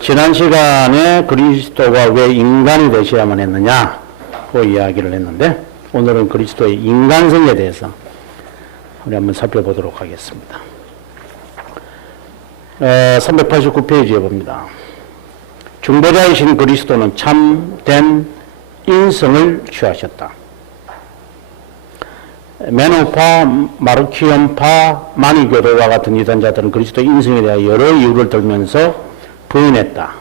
지난 시간에 그리스도가 왜 인간이 되셔야만 했느냐 그 이야기를 했는데, 오늘은 그리스도의 인간성에 대해서 우리 한번 살펴보도록 하겠습니다. 389페이지에 봅니다. 중보자이신 그리스도는 참된 인성을 취하셨다. 메노파, 마르키엄파, 마니교도와 같은 이단자들은 그리스도의 인성에 대해 여러 이유를 들면서 부인했다.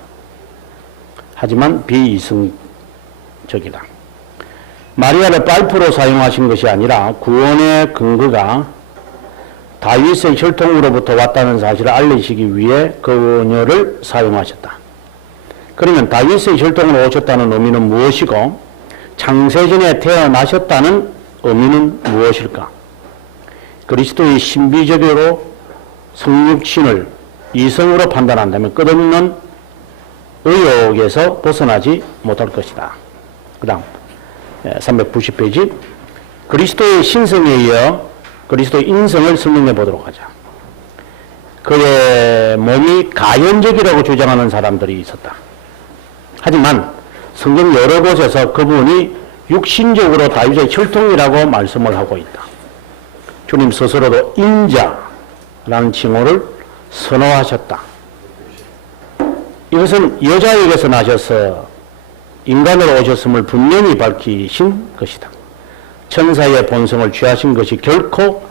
하지만 비이성적이다. 마리아를 빨프로 사용하신 것이 아니라 구원의 근거가 다윗의 혈통으로부터 왔다는 사실을 알리시기 위해 그녀를 사용하셨다. 그러면 다윗의 혈통으로 오셨다는 의미는 무엇이고 창세전에 태어나셨다는 의미는 무엇일까? 그리스도의 신비적으로 성육신을 이성으로 판단한다면 끝없는 의혹에서 벗어나지 못할 것이다. 그 다음 390페이지, 그리스도의 신성에 이어 그리스도의 인성을 설명해 보도록 하자. 그의 몸이 가연적이라고 주장하는 사람들이 있었다. 하지만 성경 여러 곳에서 그분이 육신적으로 다윗의 혈통이라고 말씀을 하고 있다. 주님 스스로도 인자라는 칭호를 선호하셨다. 이것은 여자에게서 나셔서 인간으로 오셨음을 분명히 밝히신 것이다. 천사의 본성을 취하신 것이 결코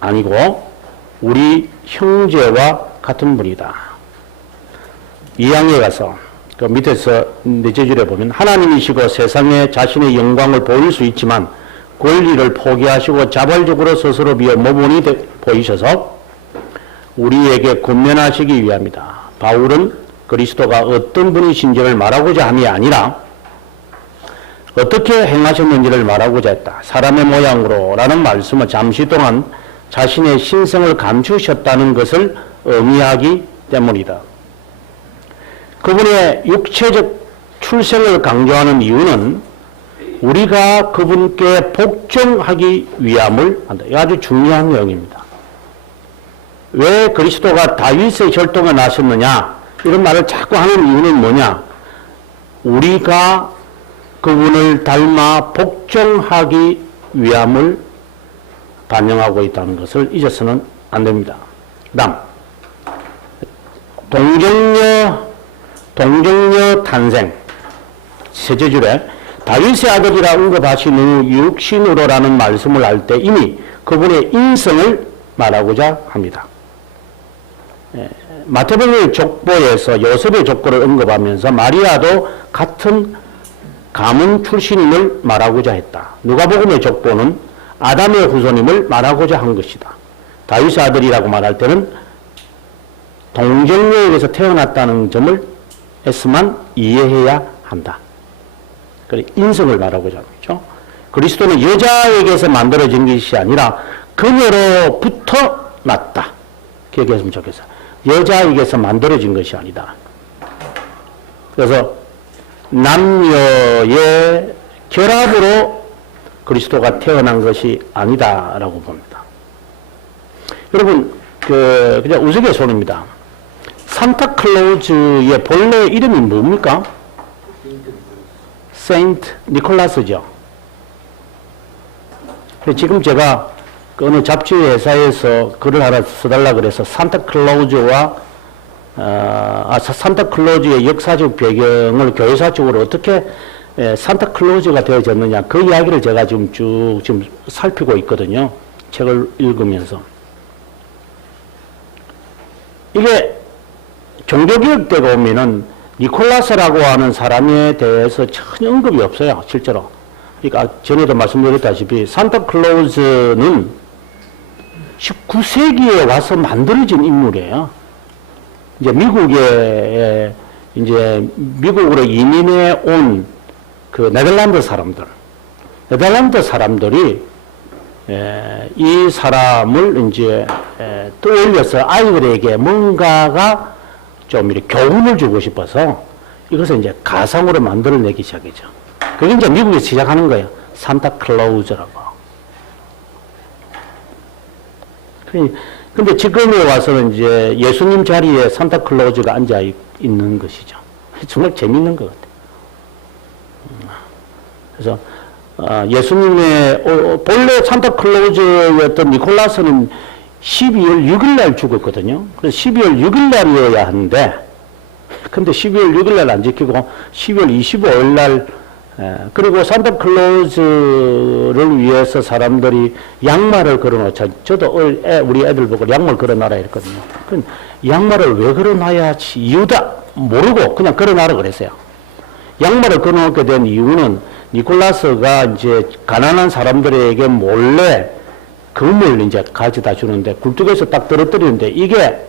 아니고 우리 형제와 같은 분이다. 2장에 가서 그 밑에서 넷째 줄에 보면, 하나님이시고 세상에 자신의 영광을 보일 수 있지만 권리를 포기하시고 자발적으로 스스로 비어 모범이 보이셔서 우리에게 권면하시기 위함이다. 바울은 그리스도가 어떤 분이신지를 말하고자 함이 아니라 어떻게 행하셨는지를 말하고자 했다. 사람의 모양으로 라는 말씀은 잠시 동안 자신의 신성을 감추셨다는 것을 의미하기 때문이다. 그분의 육체적 출생을 강조하는 이유는 우리가 그분께 복종하기 위함을 한다. 이거 아주 중요한 내용입니다. 왜 그리스도가 다윗의 혈통에 나셨느냐, 이런 말을 자꾸 하는 이유는 뭐냐? 우리가 그분을 닮아 복종하기 위함을 반영하고 있다는 것을 잊어서는 안 됩니다. 그 다음 동정녀 탄생, 셋째 줄에 다윗의 아들이라 언급하신 후 육신으로라는 말씀을 할 때 이미 그분의 인성을 말하고자 합니다. 마태복음 족보에서 요셉의 족보를 언급하면서 마리아도 같은 가문 출신임을 말하고자 했다. 누가복음의 족보는 아담의 후손임을 말하고자 한 것이다. 다윗의 아들이라고 말할 때는 동정녀에게서 태어났다는 점을 에서만 이해해야 한다. 그래, 인성을 말하고자 하는 거죠. 그리스도는 여자에게서 만들어진 것이 아니라 그녀로부터 났다. 기억했으면 좋겠어요. 여자에게서 만들어진 것이 아니다. 그래서 남녀의 결합으로 그리스도가 태어난 것이 아니다라고 봅니다. 여러분, 그냥 우스갯소리입니다. 산타클로즈의 본래 이름이 뭡니까? 세인트 니콜라스죠. 지금 제가 어느 잡지 회사에서 글을 하나 써달라 그래서 산타클로즈와 산타클로즈의 역사적 배경을 교회사적으로 어떻게 산타클로즈가 되어졌느냐, 그 이야기를 제가 지금 살피고 있거든요. 책을 읽으면서. 이게 종교개혁 때 보면은 니콜라스라고 하는 사람에 대해서 전혀 언급이 없어요, 실제로. 그러니까 전에도 말씀드렸다시피 산타클로즈는 19세기에 와서 만들어진 인물이에요. 이제 미국으로 이민해 온 그 네덜란드 사람들이 이 사람을 이제 떠올려서 아이들에게 뭔가가 좀 이렇게 교훈을 주고 싶어서 이것을 이제 가상으로 만들어내기 시작했죠. 그게 이제 미국에서 시작하는 거예요. 산타클로즈라고. 근데 지금에 와서는 이제 예수님 자리에 산타클로즈가 앉아 있는 것이죠. 정말 재밌는 것 같아요. 그래서 예수님의 본래 산타클로즈였던 니콜라스는 12월 6일 날 죽었거든요. 그래서 12월 6일 날이어야 하는데, 근데 12월 6일 날 안 지키고 12월 25일 날, 그리고 산타클로즈를 위해서 사람들이 양말을 걸어놓자. 저도 우리 애들 보고 양말 걸어놔라 했거든요. 양말을 왜 걸어놔야 이유다 모르고 그냥 걸어놔라 그랬어요. 양말을 걸어놓게 된 이유는 니콜라스가 이제 가난한 사람들에게 몰래 금을 이제 가져다 주는데 굴뚝에서 딱 떨어뜨리는데 이게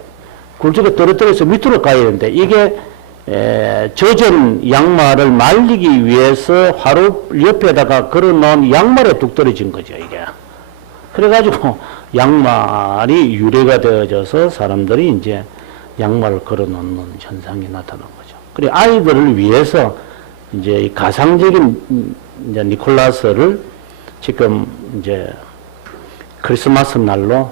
굴뚝에 떨어뜨려서 밑으로 가야 되는데 이게 젖은 양말을 말리기 위해서 화로 옆에다가 걸어놓은 양말에 뚝 떨어진 거죠, 이게. 그래가지고 양말이 유래가 되어져서 사람들이 이제 양말을 걸어놓는 현상이 나타난 거죠. 그리고 아이들을 위해서 이제 가상적인 이제 니콜라스를 지금 이제 크리스마스 날로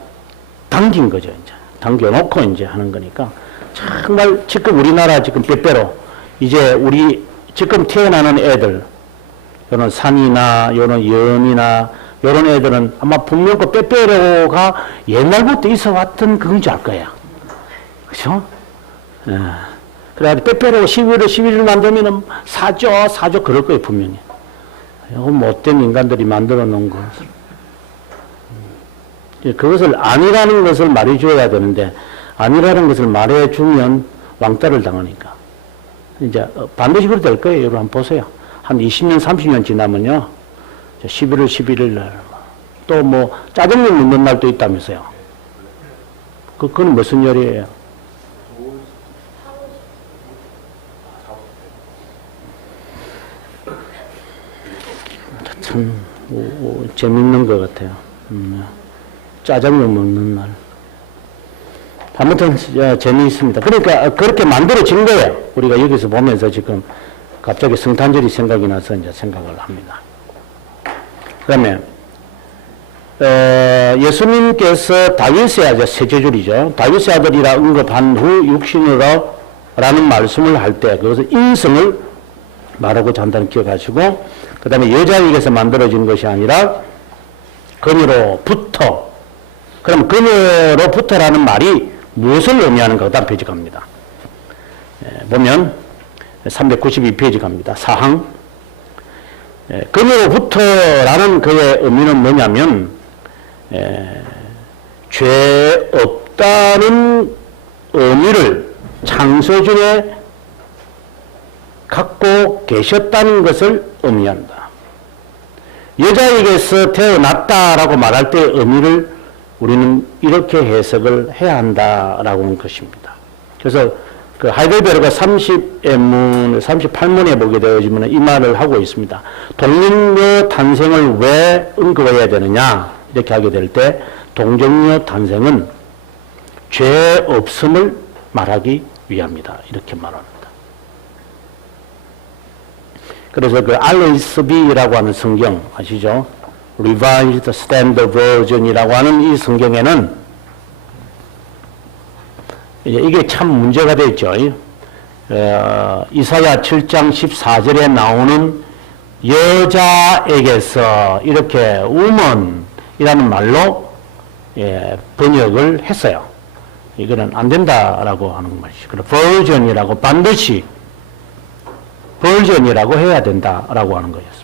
당긴 거죠, 이제. 당겨놓고 이제 하는 거니까. 정말 지금 우리나라 지금 빼빼로 이제 우리 지금 태어나는 애들 요런 산이나 요런 연이나 요런 애들은 아마 분명 그 빼빼로가 옛날부터 있어 왔던 그건 줄 알 거야. 그죠? 그래가지고 빼빼로 11월 11일 만들면은 사줘 그럴 거예요, 분명히. 이거 못된 인간들이 만들어 놓은 것을. 그것을 아니라는 것을 말해줘야 되는데, 아니라는 것을 말해주면 왕따를 당하니까. 이제 반드시 그렇게 될 거예요. 여러분 한번 보세요. 한 20년, 30년 지나면요. 11월 11일 날, 또 뭐, 짜장면 먹는 날도 있다면서요. 그건 무슨 열이에요? 참, 재밌는 것 같아요. 짜장면 먹는 날. 아무튼 재미있습니다. 그러니까 그렇게 만들어진 거예요. 우리가 여기서 보면서 지금 갑자기 성탄절이 생각이 나서 이제 생각을 합니다. 그다음에 예수님께서 다윗의 아들 셋째 줄이죠. 다윗의 아들이라 언급한 후 육신으로 라는 말씀을 할 때 그것을 인성을 말하고자 한다는 기억하시고, 그 다음에 여자에게서 만들어진 것이 아니라 그녀로부터. 그럼 그녀로부터라는 말이 무엇을 의미하는가? 그 다음 페이지 갑니다. 보면 392페이지 갑니다. 사항. 그녀로부터라는 그의 의미는 뭐냐면 죄 없다는 의미를 창조주에 갖고 계셨다는 것을 의미한다. 여자에게서 태어났다라고 말할 때 의미를 우리는 이렇게 해석을 해야 한다라고 하는 것입니다. 그래서 그 하이델베르가 38문에 보게 되어지면 이 말을 하고 있습니다. 동정녀 탄생을 왜 언급해야 되느냐? 이렇게 하게 될 때 동정녀 탄생은 죄 없음을 말하기 위함이다. 이렇게 말합니다. 그래서 그 RSV라고 하는 성경 아시죠? Revised Standard Version이라고 하는 이 성경에는 이게 참 문제가 됐죠. 이사야 7장 14절에 나오는 여자에게서 이렇게 woman이라는 말로 번역을 했어요. 이거는 안 된다라고 하는 것이죠. 그래서 virgin이라고 반드시 virgin이라고 해야 된다라고 하는 거였습니다.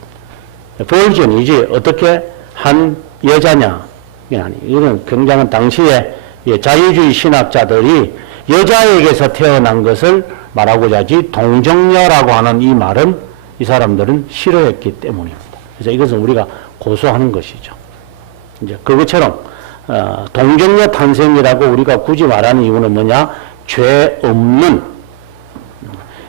virgin이지 어떻게 한 여자냐? 이건 굉장히 당시에 자유주의 신학자들이 여자에게서 태어난 것을 말하고자 하지 동정녀라고 하는 이 말은 이 사람들은 싫어했기 때문입니다. 그래서 이것은 우리가 고소하는 것이죠. 이제 그것처럼 동정녀 탄생이라고 우리가 굳이 말하는 이유는 뭐냐? 죄 없는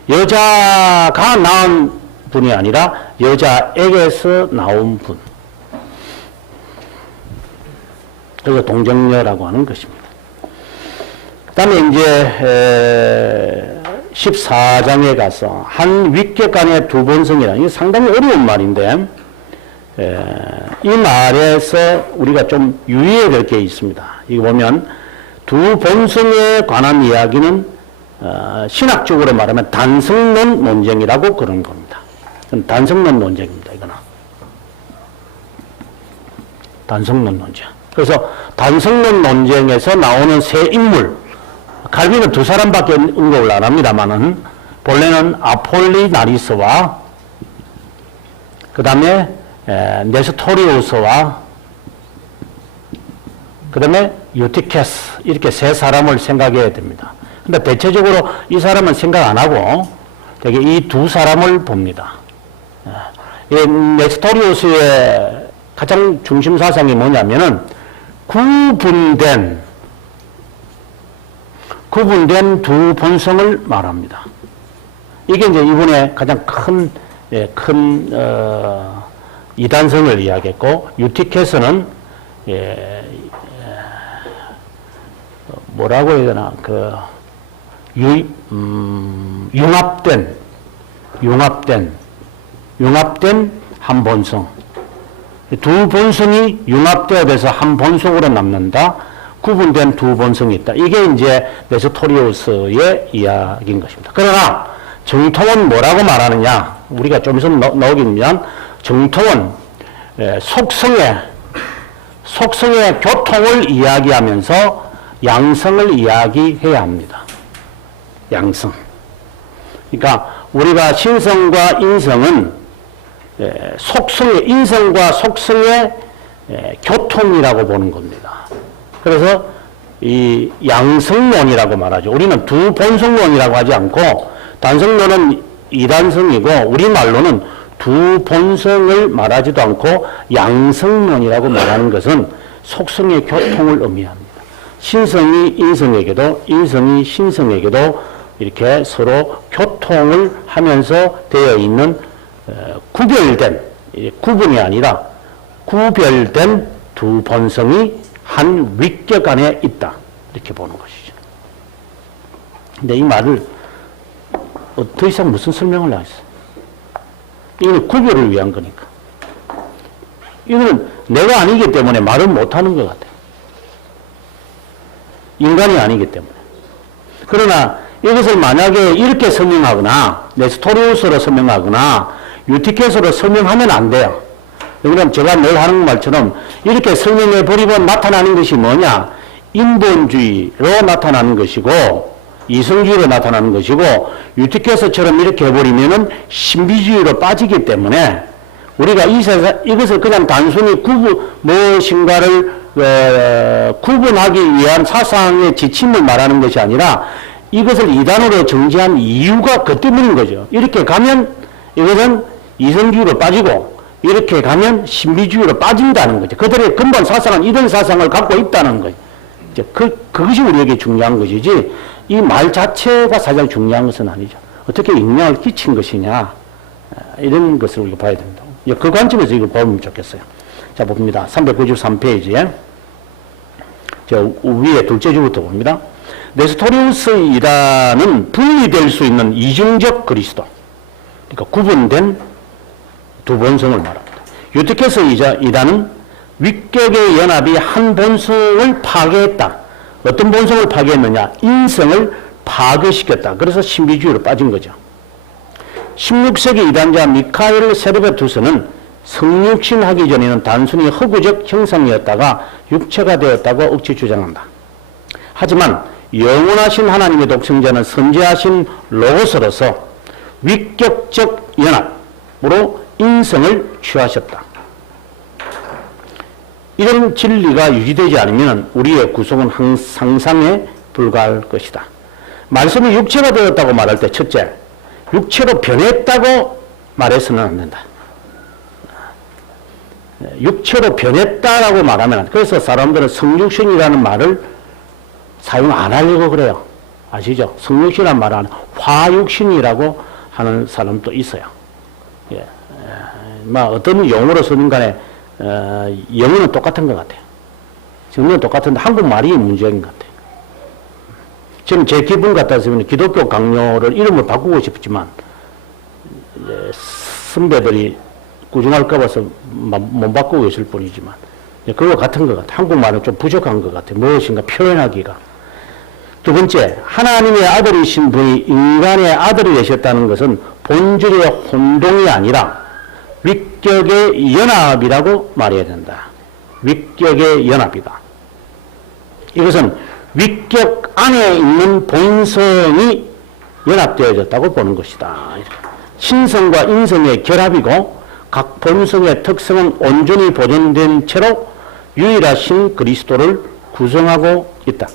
여자가 낳은 분이 아니라 여자에게서 나온 분. 그래서 동정녀라고 하는 것입니다. 그 다음에 이제 14장에 가서 한 윗격간의 두 번성이라, 이게 상당히 어려운 말인데 이 말에서 우리가 좀 유의해야 될 게 있습니다. 이거 보면 두 본성에 관한 이야기는 신학적으로 말하면 단성론 논쟁이라고 그런 겁니다. 단성론 논쟁입니다. 이거는 단성론 논쟁. 그래서 단성론 논쟁에서 나오는 세 인물, 칼빈은 두 사람밖에 언급을 안 합니다만은 본래는 아폴리나리스와 그 다음에 네스토리우스와 그 다음에 유티케스, 이렇게 세 사람을 생각해야 됩니다. 근데 대체적으로 이 사람은 생각 안 하고 되게 이 두 사람을 봅니다. 이 네스토리우스의 가장 중심 사상이 뭐냐면은 구분된 두 본성을 말합니다. 이게 이제 이분의 가장 큰 이단성을 이야기했고, 유티케스는 뭐라고 해야 되나, 융합된 한 본성. 두 본성이 융합되어 돼서 한 본성으로 남는다. 구분된 두 본성이 있다. 이게 이제 네스토리우스의 이야기인 것입니다. 그러나 정통은 뭐라고 말하느냐? 우리가 좀 있으면 나오겠지만 정통은 속성의 교통을 이야기하면서 양성을 이야기해야 합니다. 양성. 그러니까 우리가 신성과 인성은 인성과 속성의 교통이라고 보는 겁니다. 그래서 이 양성론이라고 말하죠. 우리는 두 본성론이라고 하지 않고, 단성론은 이단성이고 우리말로는 두 본성을 말하지도 않고 양성론이라고 말하는 것은 속성의 교통을 의미합니다. 신성이 인성에게도 인성이 신성에게도 이렇게 서로 교통을 하면서 되어 있는 구별된, 구분이 아니라 구별된 두 본성이 한 위격 안에 있다. 이렇게 보는 것이죠. 근데 이 말을 더 이상 무슨 설명을 하겠어? 이거는 구별을 위한 거니까. 이거는 내가 아니기 때문에 말을 못하는 것 같아요. 인간이 아니기 때문에. 그러나 이것을 만약에 이렇게 설명하거나 네스토리우스로 설명하거나 유티케스로 설명하면 안 돼요. 그럼 제가 늘 하는 말처럼 이렇게 설명해 버리고 나타나는 것이 뭐냐? 인본주의로 나타나는 것이고 이성주의로 나타나는 것이고, 유티케스처럼 이렇게 해버리면은 신비주의로 빠지기 때문에 우리가 이것을 그냥 단순히 무엇인가를 구분하기 위한 사상의 지침을 말하는 것이 아니라 이것을 이단으로 정지한 이유가 그 때문인 거죠. 이렇게 가면 이것은 이성주의로 빠지고 이렇게 가면 신비주의로 빠진다는 거죠. 그들의 근본 사상은 이런 사상을 갖고 있다는 거죠. 이제 그것이 우리에게 중요한 것이지 이 말 자체가 사실 중요한 것은 아니죠. 어떻게 영향을 끼친 것이냐, 이런 것을 우리가 봐야 됩니다. 그 관점에서 이걸 보면 좋겠어요. 자, 봅니다. 393페이지에 저 위에 둘째 주부터 봅니다. 네스토리우스 이단은 분리될 수 있는 이중적 그리스도, 그러니까 구분된 두 본성을 말합니다. 유티케스 이단은 위격의 연합이 한 본성을 파괴했다. 어떤 본성을 파괴했느냐? 인성을 파괴시켰다. 그래서 신비주의로 빠진 거죠. 16세기 이단자 미카엘 세르베투스는 성육신 하기 전에는 단순히 허구적 형상이었다가 육체가 되었다고 억지 주장한다. 하지만 영원하신 하나님의 독생자는 선지하신 로고스로서 위격적 연합으로 인성을 취하셨다. 이런 진리가 유지되지 않으면 우리의 구속은 상상에 불과할 것이다. 말씀이 육체가 되었다고 말할 때 첫째, 육체로 변했다고 말해서는 안 된다. 육체로 변했다라고 말하면, 그래서 사람들은 성육신이라는 말을 사용 안 하려고 그래요. 아시죠? 성육신이라는 말은 화육신이라고 하는 사람도 있어요. 예. 어떤 용어로 쓰는 간에 영어는 똑같은 것 같아요. 정리는 똑같은데 한국말이 문제인 것 같아요. 저는 제 기분 같아서는 기독교 강요를 이름을 바꾸고 싶지만 선배들이 꾸중할까 봐서 못 바꾸고 있을 뿐이지만 그거 같은 것 같아. 한국말은 좀 부족한 것 같아. 무엇인가 표현하기가. 두 번째, 하나님의 아들이신 분이 인간의 아들이 되셨다는 것은 본질의 혼동이 아니라 위격의 연합이라고 말해야 된다. 위격의 연합이다. 이것은 위격 안에 있는 본성이 연합되어졌다고 보는 것이다. 신성과 인성의 결합이고 각 본성의 특성은 온전히 보존된 채로 유일하신 그리스도를 구성하고 있다.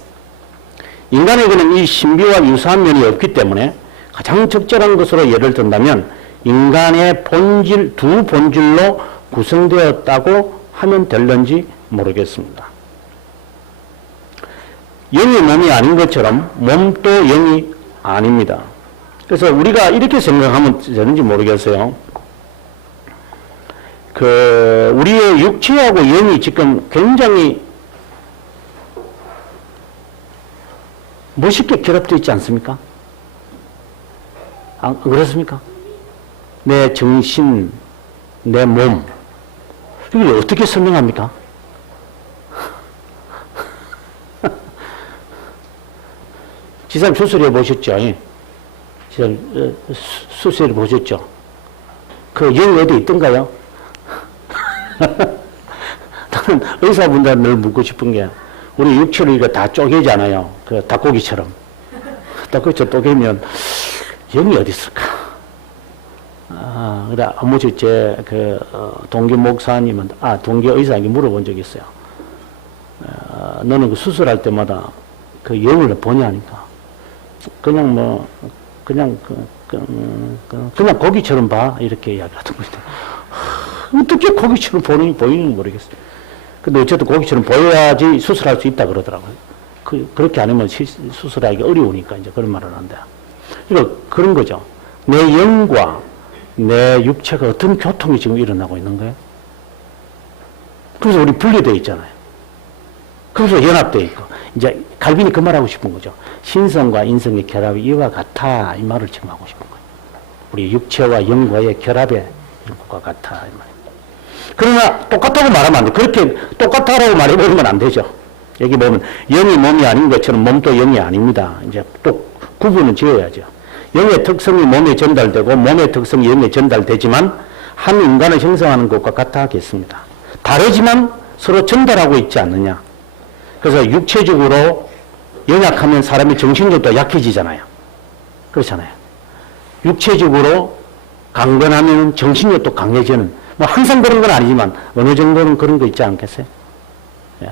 인간에게는 이 신비와 유사한 면이 없기 때문에 가장 적절한 것으로 예를 든다면 인간의 본질, 두 본질로 구성되었다고 하면 될런지 모르겠습니다. 영이 몸이 아닌 것처럼 몸도 영이 아닙니다. 그래서 우리가 이렇게 생각하면 되는지 모르겠어요. 우리의 육체하고 영이 지금 굉장히 멋있게 결합되어 있지 않습니까? 안 그렇습니까? 내 정신, 내 몸. 이걸 어떻게 설명합니까? 지사님 수술해 보셨죠? 지사님 수술해 보셨죠? 그 영이 어디 있던가요? 나는 의사분들한테 늘 묻고 싶은 게 우리 육체를 이거 다 쪼개잖아요. 그 닭고기처럼. 닭고기처럼 쪼개면 영이 어디 있을까? 그래, 아무튼 동기 목사님은, 동기 의사에게 물어본 적이 있어요. 너는 그 수술할 때마다 그 영을 보냐니까. 그냥 고기처럼 봐. 이렇게 이야기하던 거죠. 어떻게 고기처럼 보이는지 모르겠어요. 근데 어쨌든 고기처럼 보여야지 수술할 수 있다 그러더라고요. 그렇게 안 하면 수술하기 어려우니까 이제 그런 말을 한다. 그런 거죠. 내 영과 내 육체가 어떤 교통이 지금 일어나고 있는 거예요? 그래서 우리 분리되어 있잖아요. 그래서 연합되어 있고. 이제 갈빈이 그 말하고 싶은 거죠. 신성과 인성의 결합이 이와 같아. 이 말을 지금 하고 싶은 거예요. 우리 육체와 영과의 결합에 이런 것과 같아. 이 말이에요. 그러나 똑같다고 말하면 안 돼. 그렇게 똑같다라고 말해버리면 안 되죠. 여기 보면 영이 몸이 아닌 것처럼 몸도 영이 아닙니다. 이제 또 구분은 지어야죠. 영의 특성이 몸에 전달되고 몸의 특성이 영에 전달되지만 한 인간을 형성하는 것과 같아하겠습니다. 다르지만 서로 전달하고 있지 않느냐. 그래서 육체적으로 연약하면 사람의 정신력도 약해지잖아요. 그렇잖아요. 육체적으로 강건하면 정신력도 강해지는, 뭐 항상 그런 건 아니지만 어느 정도는 그런 거 있지 않겠어요? 예.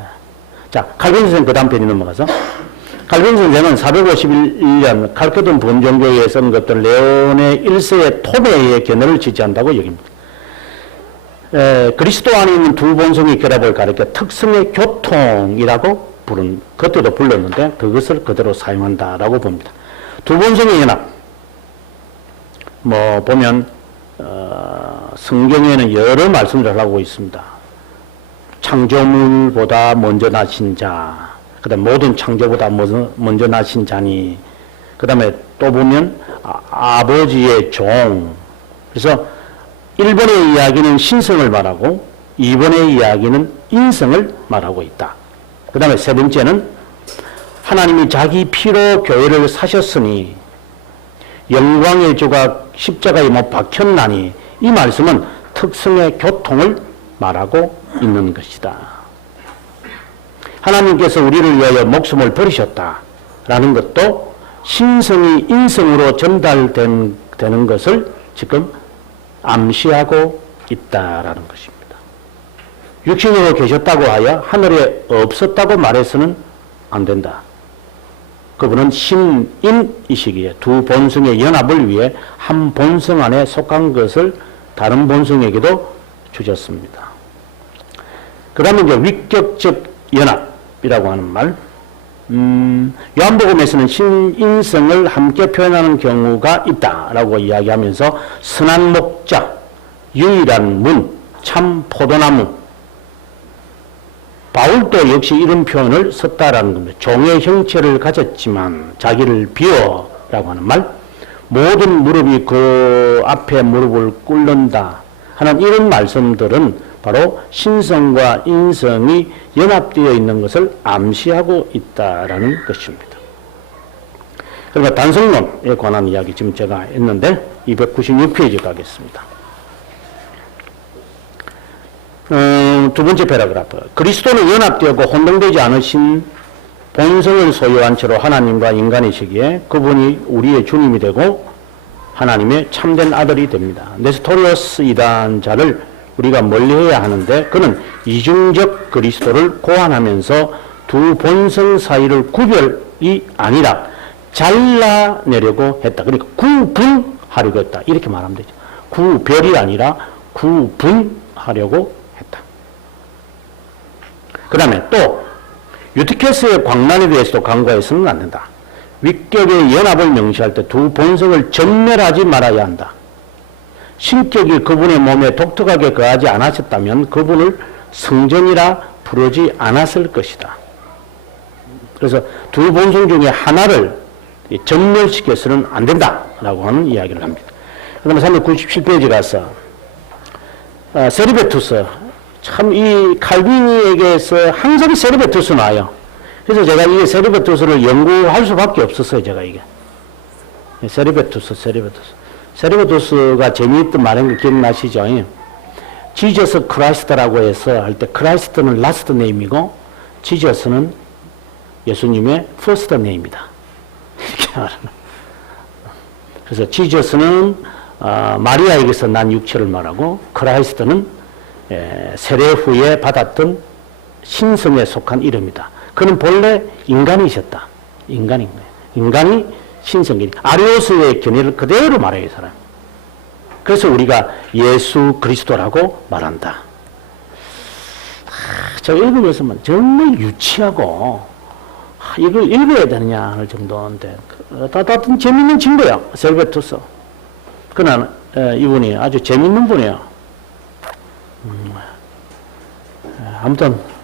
자, 칼빈 선생 그 다음 편이 넘어가서. 칼빈 선생은 451년 칼케돈 범종교회에 쓴 것들 레온의 1세의 토메의 견해를 지지한다고 여깁니다. 그리스도 안에 있는 두 본성의 결합을 가리켜 특성의 교통이라고 그때도 불렀는데 그것을 그대로 사용한다라고 봅니다. 두 본성의 연합. 보면 성경에는 여러 말씀을 하고 있습니다. 창조물보다 먼저 나신 자, 그 다음에 모든 창조보다 먼저 나신 자니, 그 다음에 또 보면 아버지의 종. 그래서 1번의 이야기는 신성을 말하고 2번의 이야기는 인성을 말하고 있다. 그 다음에 세 번째는 하나님이 자기 피로 교회를 사셨으니 영광의 주가 십자가에 못 박혔나니, 이 말씀은 특성의 교통을 말하고 있는 것이다. 하나님께서 우리를 위하여 목숨을 버리셨다라는 것도 신성이 인성으로 전달되는 것을 지금 암시하고 있다라는 것입니다. 육신으로 계셨다고 하여 하늘에 없었다고 말해서는 안 된다. 그분은 신인이시기에 두 본성의 연합을 위해 한 본성 안에 속한 것을 다른 본성에게도 주셨습니다. 그 다음에 이제 위격적 연합이라고 하는 말. 요한복음에서는 신인성을 함께 표현하는 경우가 있다라고 이야기하면서 선한 목자, 유일한 문, 참 포도나무. 바울도 역시 이런 표현을 썼다라는 겁니다. 종의 형체를 가졌지만 자기를 비워라고 하는 말. 모든 무릎이 그 앞에 무릎을 꿇는다 하는 이런 말씀들은 바로 신성과 인성이 연합되어 있는 것을 암시하고 있다라는 것입니다. 그러니까 단성론에 관한 이야기 지금 제가 했는데 296페이지 가겠습니다. 두 번째 패러그래프. 그리스도는 연합되었고 혼동되지 않으신 본성을 소유한 채로 하나님과 인간이시기에 그분이 우리의 주님이 되고 하나님의 참된 아들이 됩니다. 네스토리오스 이단자를 우리가 멀리해야 하는데 그는 이중적 그리스도를 고안하면서 두 본성 사이를 구별이 아니라 잘라내려고 했다. 그러니까 구분하려고 했다. 이렇게 말하면 되죠. 구별이 아니라 구분하려고 했다. 그 다음에 또 유티케스의 광란에 대해서도 간과해서는 안 된다. 위격의 연합을 명시할 때 두 본성을 전멸하지 말아야 한다. 신격이 그분의 몸에 독특하게 거하지 않았었다면 그분을 성전이라 부르지 않았을 것이다. 그래서 두 본성 중에 하나를 전멸시켜서는 안 된다라고 하는 이야기를 합니다. 그 다음에 397페이지 가서 세리베투스, 참 이 칼빈이에게서 항상 세리베투스 나와요. 그래서 제가 이 세리베투스를 연구할 수밖에 없었어요. 제가 이게 세리베투스가 재미있던 말인 거 기억나시죠? 지저스 크라이스트라고 해서 할 때 크라이스트는 라스트 네임이고 지저스는 예수님의 퍼스트 네임이다. 이렇게 말하는. 그래서 지저스는 마리아에게서 난 육체를 말하고 크라이스트는 세례 후에 받았던 신성에 속한 이름이다. 그는 본래 인간이셨다. 인간인 거예요. 인간이 신성이 아리오스의 견해를 그대로 말해요, 이 사람. 그래서 우리가 예수 그리스도라고 말한다. 제가 읽으면서만 정말 유치하고 이걸 읽어야 되느냐 하는 정도인데 다 재밌는 친구야. 셀베투스. 그러나 이분이 아주 재밌는 분이에요.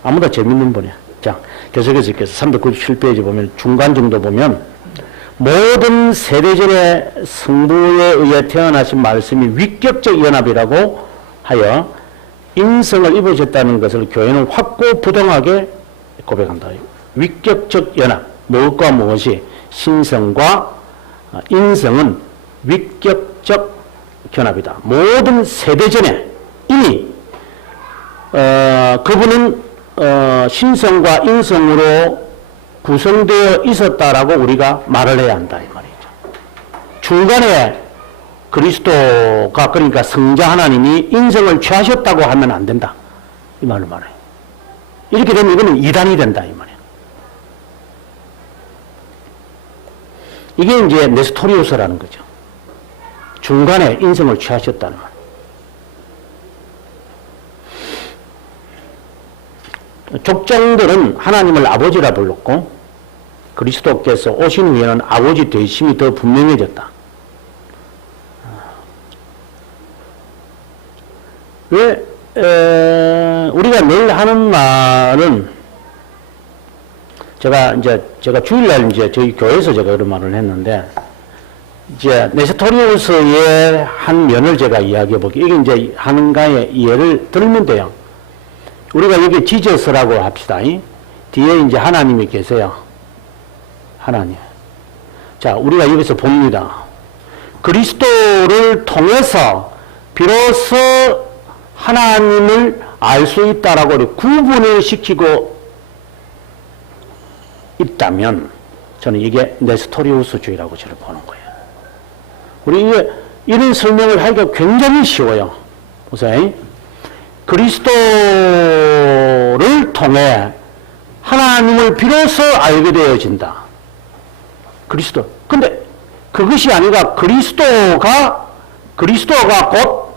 아무도 재밌는 분이야. 자, 계속해서 397페이지 보면 중간 정도 보면 모든 세대전의 성부에 의해 태어나신 말씀이 위격적 연합이라고 하여 인성을 입으셨다는 것을 교회는 확고부동하게 고백한다. 위격적 연합, 무엇과 무엇이 신성과 인성은 위격적 연합이다. 모든 세대전에 이미 그분은 신성과 인성으로 구성되어 있었다라고 우리가 말을 해야 한다 이 말이죠. 중간에 그리스도가 그러니까 성자 하나님이 인성을 취하셨다고 하면 안 된다 이 말을 말해요. 이렇게 되면 이거는 이단이 된다 이 말이에요. 이게 이제 네스토리오스라는 거죠. 중간에 인성을 취하셨다는 말. 족장들은 하나님을 아버지라 불렀고 그리스도께서 오신 후에는 아버지 되심이 더 분명해졌다. 왜 우리가 늘 하는 말은 제가 주일날 이제 저희 교회에서 제가 그런 말을 했는데 이제 네스토리오스의 한 면을 제가 이야기해 볼게요. 이게 이제 하는가의 예를 들면 돼요. 우리가 여기 지저스라고 합시다. 뒤에 이제 하나님이 계세요. 하나님. 자, 우리가 여기서 봅니다. 그리스도를 통해서 비로소 하나님을 알 수 있다라고 구분을 시키고 있다면 저는 이게 네스토리우스주의라고 저를 보는 거예요. 우리 이런 설명을 하기가 굉장히 쉬워요. 보세요. 그리스도를 통해 하나님을 비로소 알게 되어진다. 그리스도. 근데 그것이 아니라 그리스도가 곧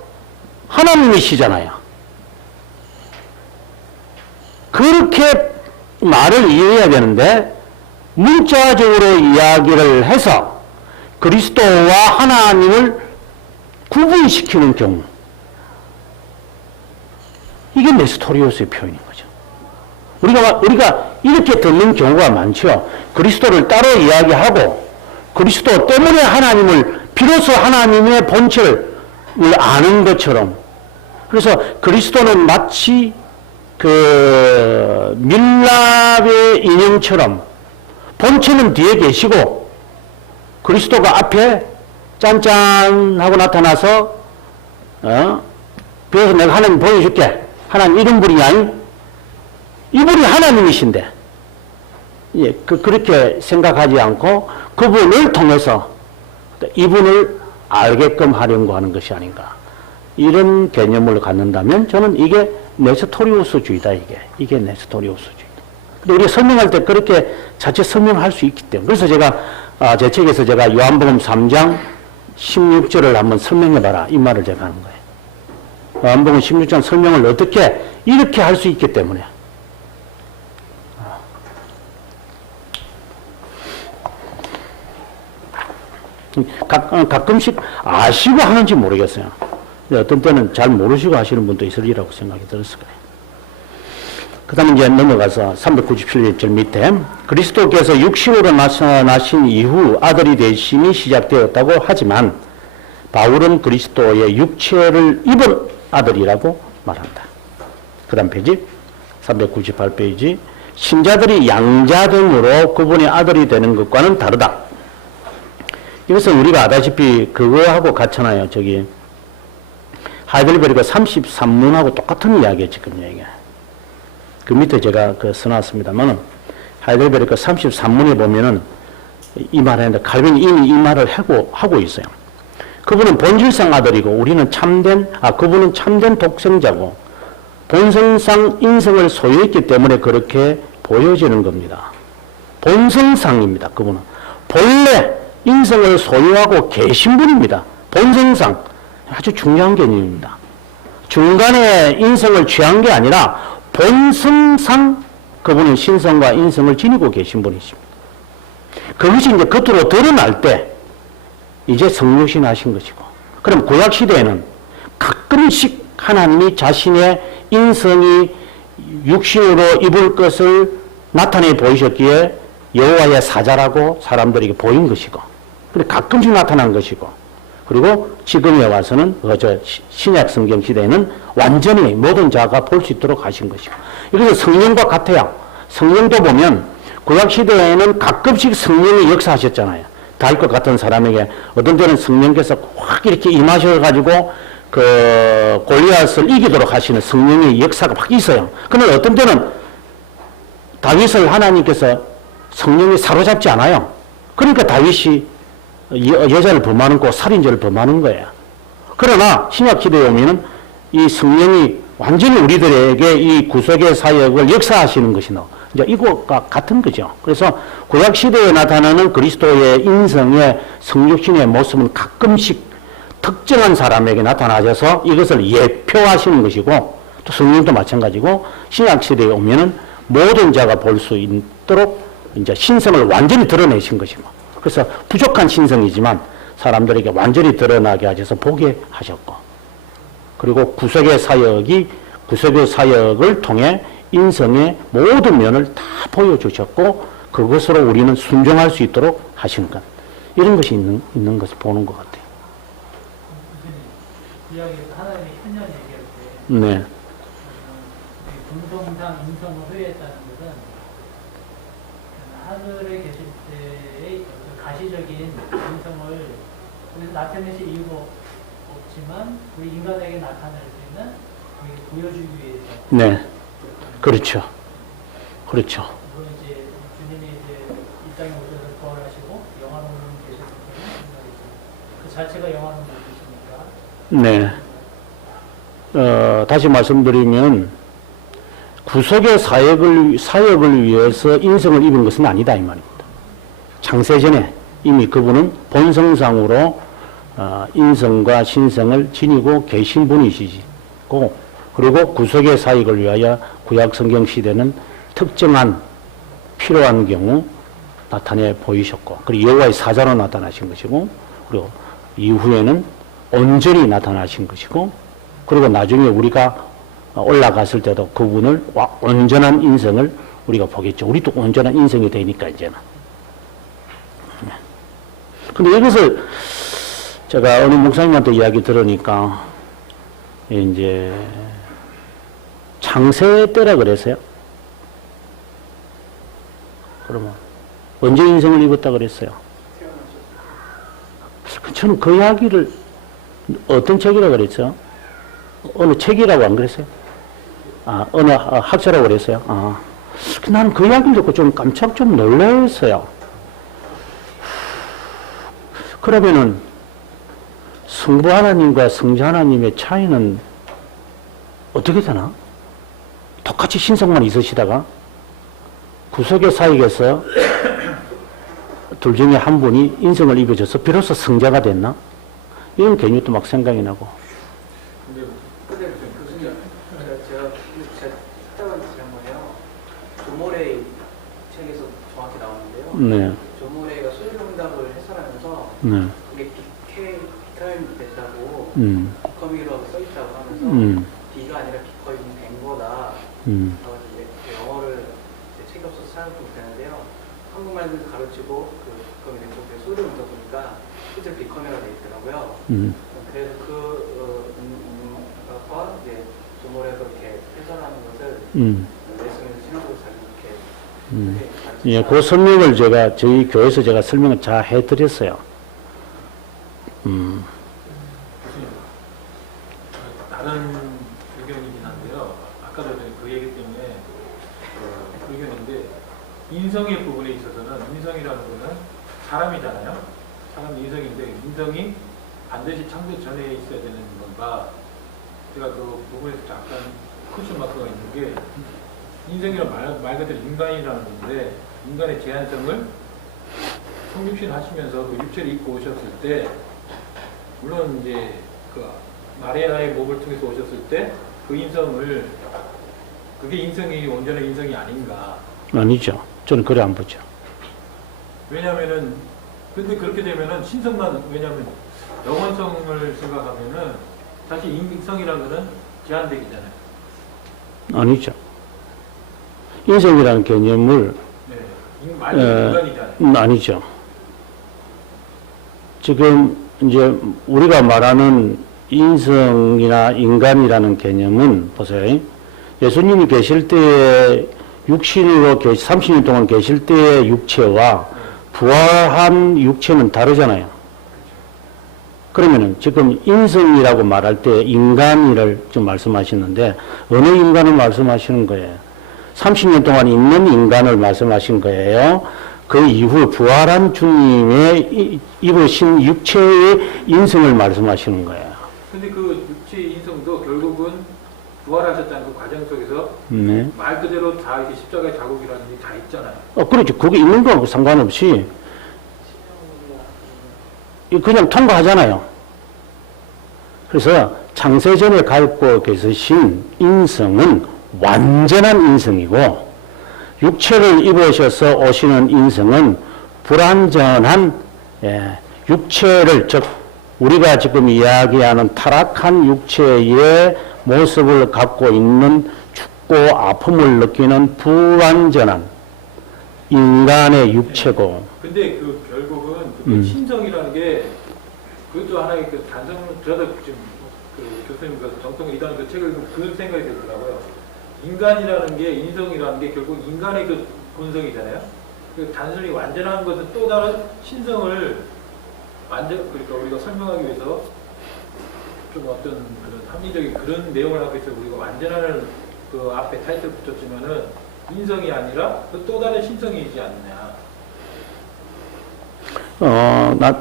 하나님이시잖아요. 그렇게 말을 이해해야 되는데 문자적으로 이야기를 해서 그리스도와 하나님을 구분시키는 경우 이게 네스토리오스의 표현인 거죠. 우리가 이렇게 듣는 경우가 많죠. 그리스도를 따로 이야기하고 그리스도 때문에 하나님을 비로소 하나님의 본체를 아는 것처럼 그래서 그리스도는 마치 그 밀랍의 인형처럼 본체는 뒤에 계시고 그리스도가 앞에 짠짠 하고 나타나서 그래서 내가 하나님 보여줄게. 하나님 이런 분이 아닌 이분이 하나님이신데 예, 그렇게 생각하지 않고 그분을 통해서 이분을 알게끔 하려고 하는 것이 아닌가. 이런 개념을 갖는다면 저는 이게 네스토리우스주의다. 이게 네스토리우스주의다. 근데 우리가 설명할 때 그렇게 자체 설명할 수 있기 때문에 그래서 제가 제 책에서 제가 요한복음 3장 16절을 한번 설명해봐라 이 말을 제가 하는 거예요. 요한복음 16장 설명을 어떻게 이렇게 할 수 있기 때문에 가끔씩 아시고 하는지 모르겠어요. 어떤 때는 잘 모르시고 하시는 분도 있으리라고 생각이 들었을 거예요. 그 다음에 이제 넘어가서 397절 밑에 그리스도께서 육신으로 나신 이후 아들이 되심이 시작되었다고 하지만 바울은 그리스도의 육체를 입은 아들이라고 말한다. 그 다음 페이지 398페이지 신자들이 양자 등으로 그분의 아들이 되는 것과는 다르다. 이것은 우리가 아다시피 그거하고 같잖아요. 저기 하이델베르크 33문하고 똑같은 이야기예요. 지금 이게. 그 밑에 제가 써놨습니다만 하이델베르크 33문에 보면은 이 말을 했는데 칼빈이 이미 이 말을 하고 있어요. 그분은 본질상 아들이고 우리는 그분은 참된 독생자고 본성상 인성을 소유했기 때문에 그렇게 보여지는 겁니다. 본성상입니다. 그분은 본래 인성을 소유하고 계신 분입니다. 본성상 아주 중요한 개념입니다. 중간에 인성을 취한 게 아니라 본성상 그분은 신성과 인성을 지니고 계신 분이십니다. 그것이 이제 겉으로 드러날 때 이제 성육신 하신 것이고 그럼 구약시대에는 가끔씩 하나님이 자신의 인성이 육신으로 입을 것을 나타내 보이셨기에 여호와의 사자라고 사람들에게 보인 것이고 그래 가끔씩 나타난 것이고 그리고 지금에 와서는 신약 성경 시대에는 완전히 모든 자가 볼 수 있도록 하신 것이고 이것은 성령과 같아요. 성령도 보면 구약 시대에는 가끔씩 성령이 역사하셨잖아요. 다윗과 같은 사람에게 어떤 때는 성령께서 확 이렇게 임하셔가지고 그 골리앗을 이기도록 하시는 성령의 역사가 확 있어요. 그런데 어떤 때는 다윗을 하나님께서 성령이 사로잡지 않아요. 그러니까 다윗이 여자를 범하는 거 살인죄를 범하는 거예요. 그러나 신약 시대에 오면은 이 성령이 완전히 우리들에게 이 구속의 사역을 역사하시는 것이나 이제 이것과 같은 거죠. 그래서 구약 시대에 나타나는 그리스도의 인성의 성육신의 모습은 가끔씩 특정한 사람에게 나타나셔서 이것을 예표하시는 것이고 또 성령도 마찬가지고 신약 시대에 오면은 모든 자가 볼 수 있도록 이제 신성을 완전히 드러내신 것이고 그래서 부족한 신성이지만 사람들에게 완전히 드러나게 하셔서 보게 하셨고 그리고 구속의 사역을 통해 인성의 모든 면을 다 보여주셨고 그것으로 우리는 순종할 수 있도록 하신 것 이런 것이 있는 것을 보는 것 같아요. 구약에서 하나님의 현년 얘기할 때 네. 분성상 인성을 회유했다는 것은 하늘에 계실 때의 가시적인 인성을 우리가 나타내실 이유가 없지만 우리 인간에게 나타낼 수 있는 보여주기 위해서. 네. 그렇죠. 그렇죠. 물론 이제 주님이 이제 이 땅에 오셔서 부활하시고 영화로운 계셨다는 그 자체가 영화로운 분이시니까. 네. 다시 말씀드리면 구속의 사역을 위해서 인성을 입은 것은 아니다 이 말입니다. 창세전에 이미 그분은 본성상으로 인성과 신성을 지니고 계신 분이시고 그리고 구속의 사역을 위하여 구약 성경 시대는 특정한 필요한 경우 나타내 보이셨고 그리고 여호와의 사자로 나타나신 것이고 그리고 이후에는 온전히 나타나신 것이고 그리고 나중에 우리가 올라갔을 때도 그분을 온전한 인성을 우리가 보겠죠. 우리도 온전한 인성이 되니까 이제는. 근데 이것을 제가 어느 목사님한테 이야기 들으니까 이제 창세 때라 그랬어요. 그러면 언제 인성을 입었다 그랬어요? 저는 그 이야기를 어떤 책이라 그랬죠? 어느 책이라고 안 그랬어요? 어느 학자라고 그랬어요? 나는 그 이야기를 듣고 좀 깜짝 좀 놀랐어요. 그러면은 성부 하나님과 성자 하나님의 차이는 어떻게 되나? 똑같이 신성만 있으시다가 구석의 사이에서 둘 중에 한 분이 인성을 입어줘서 비로소 성자가 됐나? 이런 개념도 막 생각이 나고. 근데 교수님, 제가 찾아본 지난번에요. 조모레이 책에서 정확히 나오는데요. 네. 조모레이가 수리응답을 해설하면서 네. 그게 비커임이 됐다고 비커미라고 써있다고 하면서 B가 아니라 비커임이 된 거다. 라고 이제 영어를 책이 없어서 사용하지 못했는데요. 한국말을 가르치고 그 비커미 된 쪽에 수리응답 보니까 실제 비커미가 돼 있더라고요. 그래서 과 이제 조모레가 이렇게 해설하는 것을 레슨에서 신학으로 잘 이렇게 예, 그 설명을 저희 교회에서 제가 설명을 잘 해드렸어요. 다른 의견이긴 한데요. 아까 전에 그 얘기 때문에 의견인데 인성의 부분에 있어서는 인성이라는 거는 사람이잖아요. 사람 인성인데 인성이 반드시 창조 전에 있어야 되는 건가? 제가 그 부분에서 잠깐 퀘스천 마크가 있는 게 인성이란 말 그대로 인간이라는 건데 인간의 제한성을 성육신 하시면서 그 육체를 입고 오셨을 때 물론 이제 그 마리아의 몸을 통해서 오셨을 때 그 인성을 그게 인성이 온전한 인성이 아닌가? 아니죠. 저는 그래 안 보죠. 왜냐면은 근데 그렇게 되면은 신성만 왜냐면 영원성을 생각하면은 사실 인성이라는 거는 제한되기잖아요. 아니죠. 인성이라는 개념을 네, 말도 인간이잖아요. 아니죠. 지금 이제 우리가 말하는 인성이나 인간이라는 개념은 보세요. 예수님이 계실 때에 육신으로 30년 동안 계실 때의 육체와 부활한 육체는 다르잖아요. 그러면은 지금 인성이라고 말할 때 인간이를 좀 말씀하시는데 어느 인간을 말씀하시는 거예요? 30년 동안 있는 인간을 말씀하신 거예요. 그 이후 부활한 주님의 입으신 육체의 인성을 말씀하시는 거예요. 근데 그 육체의 인성도 결국은 부활하셨다는 그 과정 속에서 네. 말 그대로 다 이렇게 십자가의 자국이라는 게 다 있잖아요. 그렇죠. 그게 있는 거하고 상관없이 그냥 통과하잖아요. 그래서 창세전에 갖고 계신 인성은 완전한 인성이고 육체를 입으셔서 오시는 인성은 불완전한 육체를 즉 우리가 지금 이야기하는 타락한 육체의 모습을 갖고 있는 죽고 아픔을 느끼는 불완전한 인간의 육체고. 근데 그 결국은 그 신성이라는 게 그것도 하나의 그 단성 저도 지금 그 교수님 그 정통 이단 그 책을 읽으면 그 생각이 들더라고요. 인간이라는 게 인성이라는 게 결국 인간의 그 본성이잖아요. 그 단순히 완전한 것은 또 다른 신성을 그러니까 우리가 설명하기 위해서 좀 어떤 그런 합리적인 그런 내용을 하기 위해서 우리가 완전한 그 앞에 타이틀 붙였지만은 인성이 아니라 그 또 다른 신성이지 않느냐.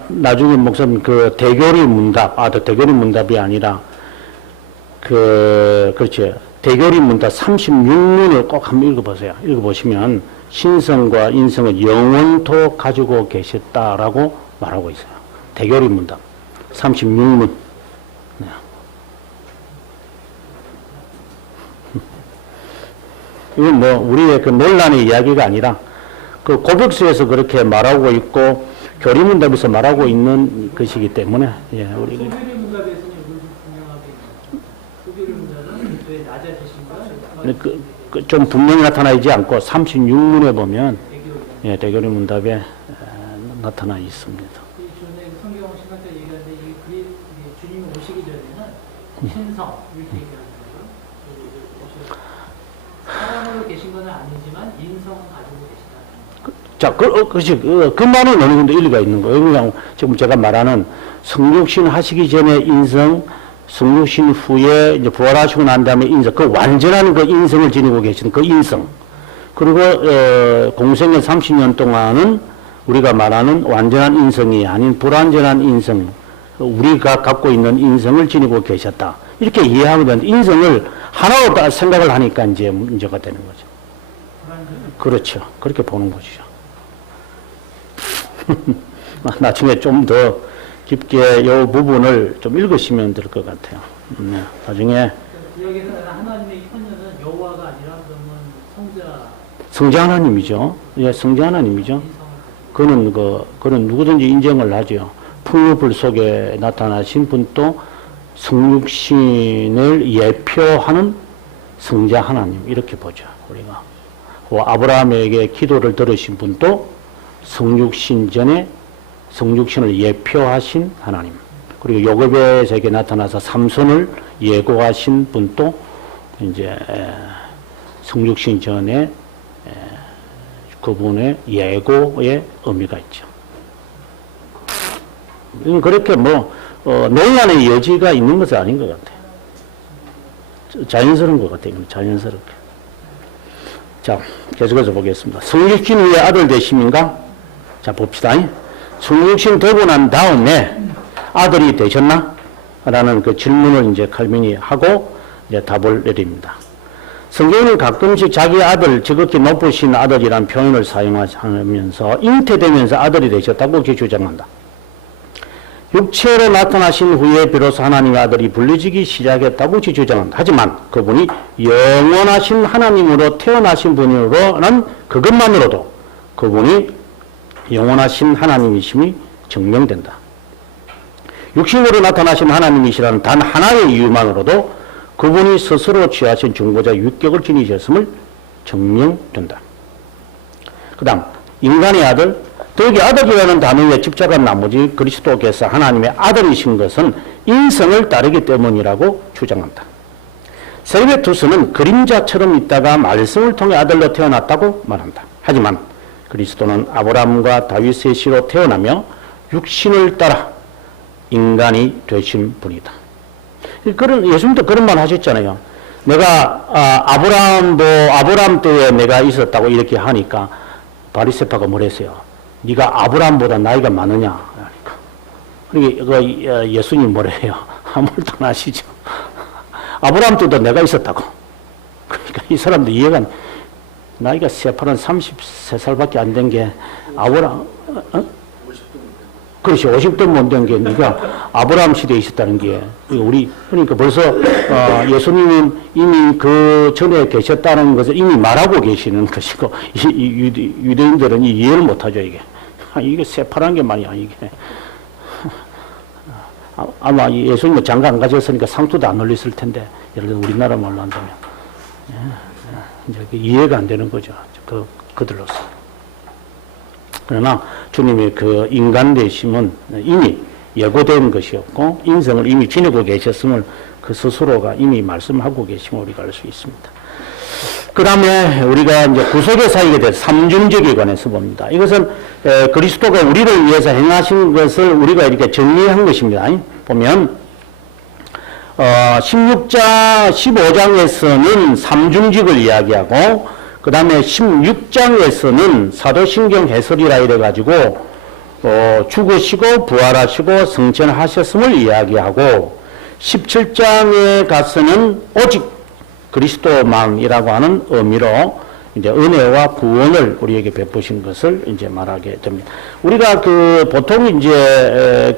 나중에 목사님 그 대교리 문답, 대교리 문답이 아니라 그렇죠. 대교리 문답 36문을 꼭 한번 읽어보세요. 읽어보시면 신성과 인성을 영원토 가지고 계셨다라고 말하고 있어요. 대교리 문답 36문. 네. 이건 뭐 우리의 그 논란의 이야기가 아니라 그 고백서에서 그렇게 말하고 있고 교리문답에서 말하고 있는 것이기 때문에 우리 소비를 문답에서는 이걸 좀 분명하게 소비를 문답은 왜 낮아지신가? 좀 분명히 나타나 있지 않고 36문에 보면 대교리 문답에 나타나 있습니다. 전에 성경 신학자 얘기하는데 이게 주님이 오시기 전에는 신성 이렇게 얘기하는 거예요. 사람으로 계신 건 아니지만 인성은 가지고 계시다는 거. 자, 그렇지. 그 말은 어느 정도 일리가 있는 거예요. 그냥 지금 제가 말하는 성육신 하시기 전에 인성, 성육신 후에 이제 부활하시고 난 다음에 인성, 그 완전한 그 인성을 지니고 계시는 그 인성. 그리고, 공생의 30년 동안은 우리가 말하는 완전한 인성이 아닌 불완전한 인성, 우리가 갖고 있는 인성을 지니고 계셨다. 이렇게 이해하면 되는데, 인성을 하나로 다 생각을 하니까 이제 문제가 되는 거죠. 그렇죠. 그렇게 보는 것이죠. 나중에 좀 더 깊게 이 부분을 좀 읽으시면 될 것 같아요. 네. 나중에 여기서 하나님의 현녀는 여호와가 아니라 그러면 성자 하나님이죠. 예, 성자 하나님이죠. 그는 누구든지 인정을 하죠. 풍요불 속에 나타나신 분도 성육신을 예표하는 성자 하나님 이렇게 보죠. 우리가 아브라함에게 기도를 들으신 분도 성육신 전에 성육신을 예표하신 하나님. 그리고 요셉에게 나타나서 삼손을 예고하신 분도 이제 성육신 전에 그분의 예고의 의미가 있죠. 그렇게 논란의 여지가 있는 것은 아닌 것 같아요. 자연스러운 것 같아요. 자연스럽게. 자, 계속해서 보겠습니다. 성육신 후에 아들 되십니까? 자, 봅시다. 성육신 되고 난 다음에 아들이 되셨나? 라는 그 질문을 이제 칼빈이 하고 이제 답을 내립니다. 성경은 가끔씩 자기 아들, 지극히 높으신 아들이라는 표현을 사용하면서 잉태되면서 아들이 되셨다고 이렇게 주장한다. 육체로 나타나신 후에 비로소 하나님의 아들이 불리지기 시작했다고 주장한다. 하지만 그분이 영원하신 하나님으로 태어나신 분으로는 그것만으로도 그분이 영원하신 하나님이심이 증명된다. 육신으로 나타나신 하나님이시라는 단 하나의 이유만으로도 그분이 스스로 취하신 중보자 유격을 지니셨음을 증명된다. 그 다음 인간의 아들, 여기 아들이라는 단어에 집착한 나머지 그리스도께서 하나님의 아들이신 것은 인성을 따르기 때문이라고 주장한다. 세베투스는 그림자처럼 있다가 말씀을 통해 아들로 태어났다고 말한다. 하지만 그리스도는 아브라함과 다윗의 씨로 태어나며 육신을 따라 인간이 되신 분이다. 예수님도 그런 말 하셨잖아요. 내가 아브라함 때에 내가 있었다고 이렇게 하니까 바리새파가 뭐랬어요? 네가 아브라함보다 나이가 많으냐? 그러니까 예수님 뭐래요? 아무 말도 안 하시죠. 아브라함 때도 내가 있었다고. 그러니까 이 사람도 이해가 안, 나이가 세파는 33살밖에 안 된 게 아브라함, 그렇지, 50도 못 된 게, 그러니까 아브라함 시대에 있었다는 게, 그러니까 벌써, 예수님은 이미 그 전에 계셨다는 것을 이미 말하고 계시는 것이고, 유대인들은 이해를 못 하죠, 이게. 이게 새파란 게 말이야, 이게. 아마 예수님은 장가 안 가셨으니까 상투도 안 올렸을 텐데, 예를 들어 우리나라 말로 한다면. 이제 이해가 안 되는 거죠, 그들로서. 그러나 주님의 그 인간 되심은 이미 예고된 것이었고 인성을 이미 지니고 계셨음을 그 스스로가 이미 말씀하고 계심을 우리가 알 수 있습니다. 그 다음에 우리가 이제 구속의 사역에 대해서 삼중직에 관해서 봅니다. 이것은 그리스도가 우리를 위해서 행하신 것을 우리가 이렇게 정리한 것입니다. 보면 15장에서는 삼중직을 이야기하고 그 다음에 16장에서는 사도신경 해설이라 이래가지고 죽으시고 부활하시고 승천하셨음을 이야기하고 17장에 가서는 오직 그리스도만이라고 하는 의미로 이제 은혜와 구원을 우리에게 베푸신 것을 이제 말하게 됩니다. 우리가 보통 이제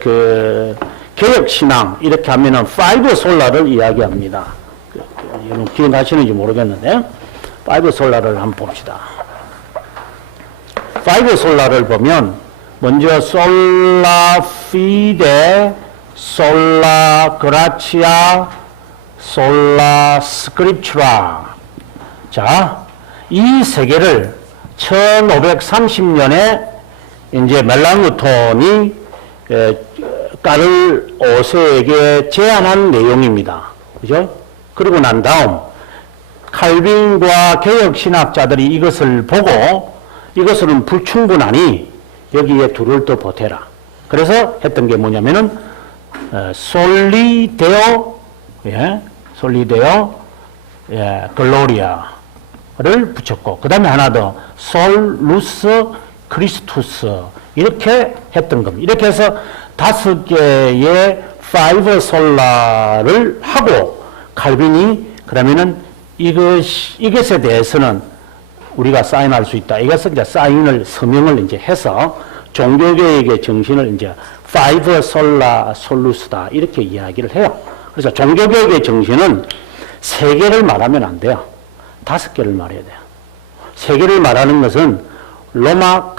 개혁신앙 이렇게 하면은 파이브 솔라를 이야기합니다. 여러분 기억하시는지 모르겠는데 파이브 솔라를 한번 봅시다. 파이브 솔라를 보면 먼저 솔라 피데, 솔라 그라치아, 솔라 스크립추라. 자, 이 세 개를 1530년에 이제 멜랑우톤이 까를 5세에게 제안한 내용입니다. 그죠? 그리고 난 다음 칼빈과 개혁신학자들이 이것을 보고 이것은 불충분하니 여기에 둘을 더 보태라. 그래서 했던 게 뭐냐면은 솔리데오 글로리아를 붙였고 그 다음에 하나 더 솔루스 크리스투스 이렇게 했던 겁니다. 이렇게 해서 5개의 파이브 솔라를 하고 칼빈이 그러면은 이것에 대해서는 우리가 사인할 수 있다. 이것은 이제 서명을 이제 해서 종교개혁의 정신을 이제 파이브 솔라 솔루스다 이렇게 이야기를 해요. 그래서 종교개혁의 정신은 3개를 말하면 안 돼요. 5개를 말해야 돼요. 3개를 말하는 것은 로마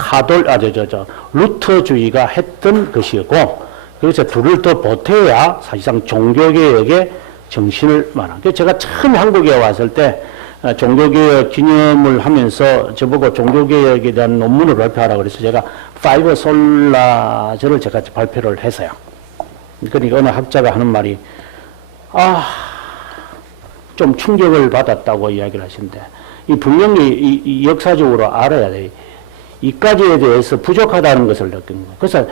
루터주의가 했던 것이고 그래서 둘을 더 보태야 사실상 종교개혁의 정신을 말하는. 그래서 제가 처음 한국에 왔을 때 종교개혁 기념을 하면서 저보고 종교개혁에 대한 논문을 발표하라고 그래서 제가 파이브 솔라저를 제가 발표를 했어요. 그러니까 어느 학자가 하는 말이 좀 충격을 받았다고 이야기를 하시는데 분명히 이 역사적으로 알아야 돼. 이까지에 대해서 부족하다는 것을 느낀 거예요. 그래서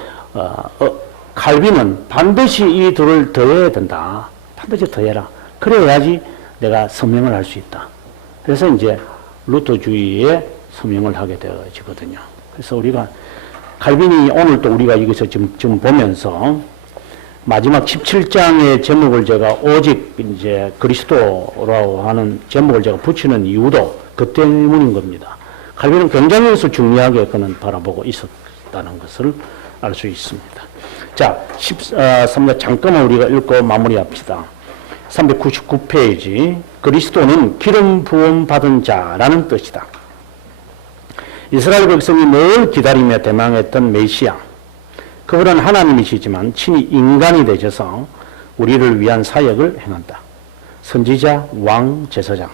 칼빈은 반드시 이 둘을 더해야 된다. 반드시 더해라. 그래야지 내가 서명을 할 수 있다. 그래서 이제 루터주의에 서명을 하게 되어지거든요. 그래서 우리가 칼빈이 오늘 또 우리가 이것을 지금 보면서 마지막 17장의 제목을 제가 오직 이제 그리스도라고 하는 제목을 제가 붙이는 이유도 그 때문인 겁니다. 칼빈은 굉장히 이것을 중요하게 그는 바라보고 있었다는 것을 알 수 있습니다. 자, 13장 잠깐만 우리가 읽고 마무리합시다. 399페이지. 그리스도는 기름 부음 받은 자라는 뜻이다. 이스라엘 백성이 늘 기다리며 대망했던 메시아. 그분은 하나님이시지만 친히 인간이 되셔서 우리를 위한 사역을 행한다. 선지자, 왕, 제사장.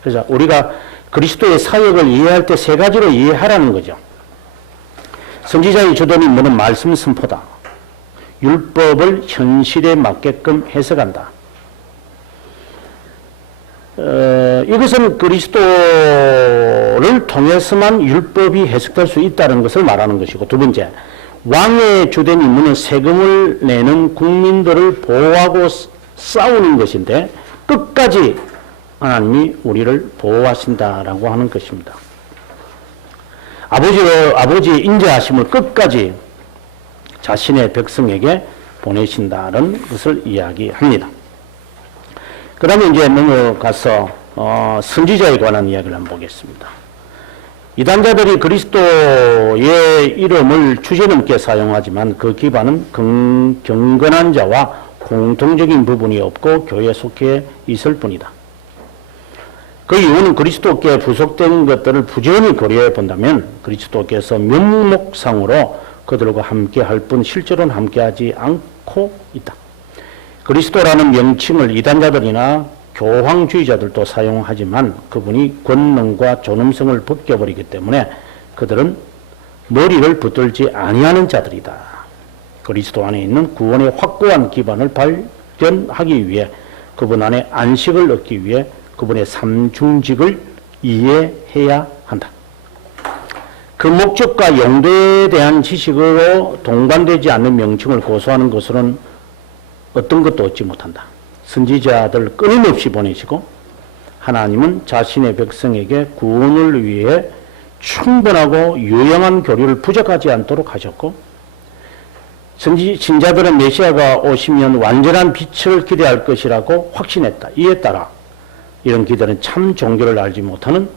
그래서 우리가 그리스도의 사역을 이해할 때 3가지로 이해하라는 거죠. 선지자의 주된 임무는 말씀 선포다. 율법을 현실에 맞게끔 해석한다. 이것은 그리스도를 통해서만 율법이 해석될 수 있다는 것을 말하는 것이고, 두 번째, 왕의 주된 임무는 세금을 내는 국민들을 보호하고 싸우는 것인데 끝까지 하나님이 우리를 보호하신다라고 하는 것입니다. 아버지의 인자하심을 끝까지 자신의 백성에게 보내신다는 것을 이야기합니다. 그 다음에 이제 넘어가서 선지자에 관한 이야기를 한번 보겠습니다. 이단자들이 그리스도의 이름을 주제넘게 사용하지만 그 기반은 경건한 자와 공통적인 부분이 없고 교회에 속해 있을 뿐이다. 그 이유는 그리스도께 부속된 것들을 부지런히 고려해 본다면 그리스도께서 면목상으로 그들과 함께 할 뿐 실제로는 함께하지 않고 있다. 그리스도라는 명칭을 이단자들이나 교황주의자들도 사용하지만 그분이 권능과 존엄성을 벗겨버리기 때문에 그들은 머리를 붙들지 아니하는 자들이다. 그리스도 안에 있는 구원의 확고한 기반을 발견하기 위해 그분 안에 안식을 얻기 위해 그분의 삼중직을 이해해야 한다. 그 목적과 용도에 대한 지식으로 동반되지 않는 명칭을 고수하는 것으로는 어떤 것도 얻지 못한다. 선지자들 끊임없이 보내시고 하나님은 자신의 백성에게 구원을 위해 충분하고 유용한 교리를 부족하지 않도록 하셨고 신자들은 메시아가 오시면 완전한 빛을 기대할 것이라고 확신했다. 이에 따라 이런 기대는 참 종교를 알지 못하는